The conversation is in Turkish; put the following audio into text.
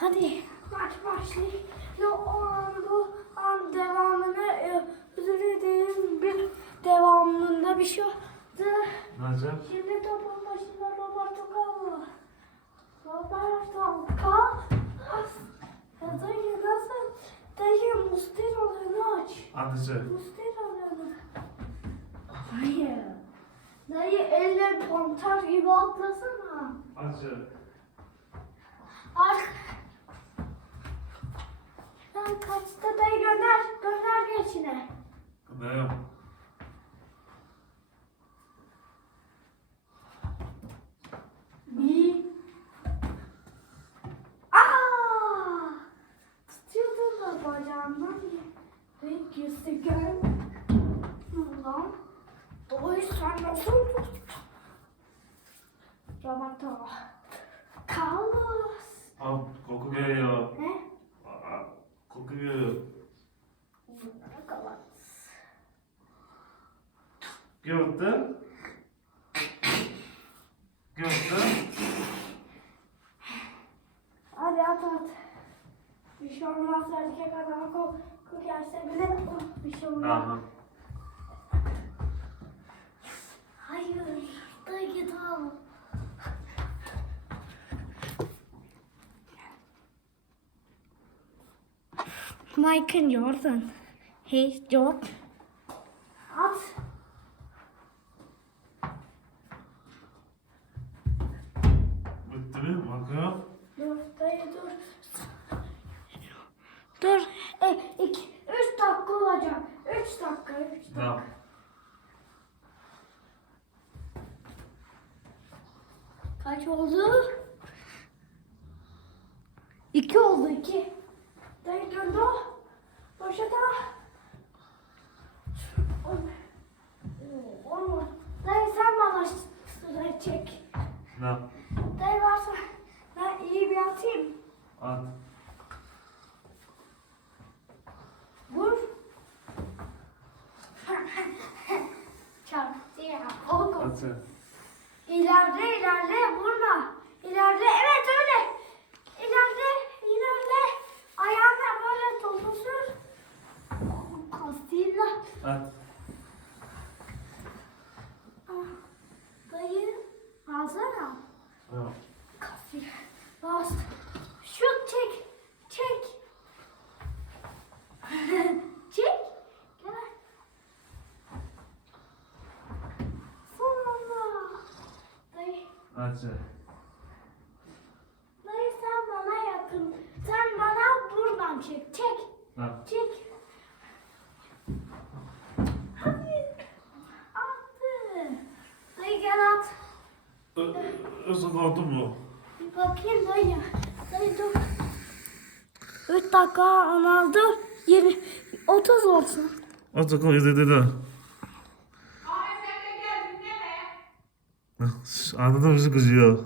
Hadi maç başlıyor. O an bu an devamını e, özür dilerim bir devamında bir şey oldu. Necip? Şimdi topun başında Roberto Carlos. Roberto Carlos. Dayı nasıl? Dayı Mustira'larını aç. Hadi çek. Mustira'larını. Hayır. Dayı elle pantar gibi atlasana. Hadi çek. Ark. Lan kaçta dayı gönder. Gönder? Bir. Aa! Tutuyordun da bacağından yüzü. Ulan. Sen nasıl tuttun? Carlos. Gördün? Gördün? Hadi at at. Bir şey olmaz erkek adam kok kok yerse bile oh, bir şey olmaz. Aha. Hayır, da git al. Michael Jordan. Hey Jordan. Dur. E, iki, üç dakika olacak. Üç dakika. Üç dakika. Tamam. Kaç oldu? İki oldu iki. Dayı döndü. Başa da. Olmadı. Dayı sen bana sıra çek. Ne? Dayı varsa ben iyi bir atayım. At. Ya. Oldu. At sen. İlerle ilerle vurma. İlerle evet öyle. İlerle ilerle. Ayağına böyle sür. Kastıyla. At. Ah, Dayı alsana. Tamam. Kastıyla. Bas. Şut çek. Çek. çek. Gel. Sonunda. Sen. Dayı sen bana yakın. Sen bana buradan çek. Çek. Tamam. Çek. Hadi. Attı. Dayı gel at. Uzun oldu mu? Bir bakayım dayı. Dayı dur. 3 dakika 16 20 30 olsun. At bakalım yedi dedi. Anladım bizi kızıyor.